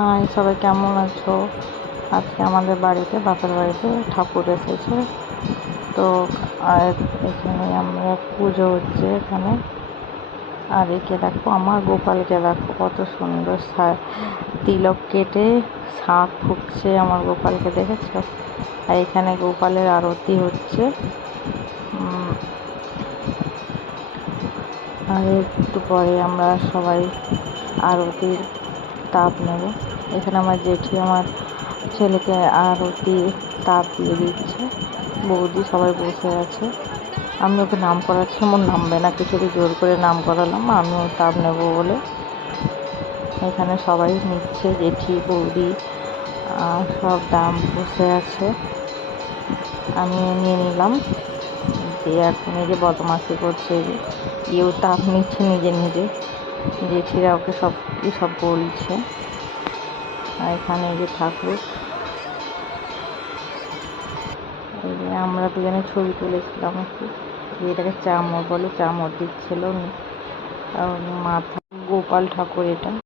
High, সবাই কেমন আছো? আজকে আমাদের বাড়িতে, বাপের বাড়িতে ঠাকুর এসেছে। তো আর এখানে আমরা পুজো হচ্ছে এখানে। আর একে দেখো, আমার গোপালকে দেখো কত সুন্দর তিলক কেটে শাঁখ ফুঁকছে আমার গোপালকে, দেখেছো? আর এখানে গোপালের আরতি হচ্ছে। আর একটু পরে আমরা সবাই আরতির তাপ নেব। এখানে আমার জেঠি আমার ছেলেকে আরতির তাপ দিয়ে দিচ্ছে। বৌদি সবাই বসে আছে। আমি ওকে নাম করাচ্ছি, আমার নামবে না, কিছুতেই জোর করে নাম করালাম আমিও তাপ নেব বলে। এখানে সবাই নিচ্ছে, জেঠি বৌদি সব দাম বসে আছে। আমি নিয়ে নিলাম। দিয়ে এখন এই যে বদমাশি করছে, কেউ তাপ নিচ্ছে নিজে নিজে, জেঠিরা ওকে সব বলছে। আর এখানে এই যে ঠাকুর, এই যে আমরা দুজনে ছবি তুলেছিলাম একটু। এটাকে চামর বলে, চামর দিচ্ছিল মাথা গোপাল ঠাকুর এটা।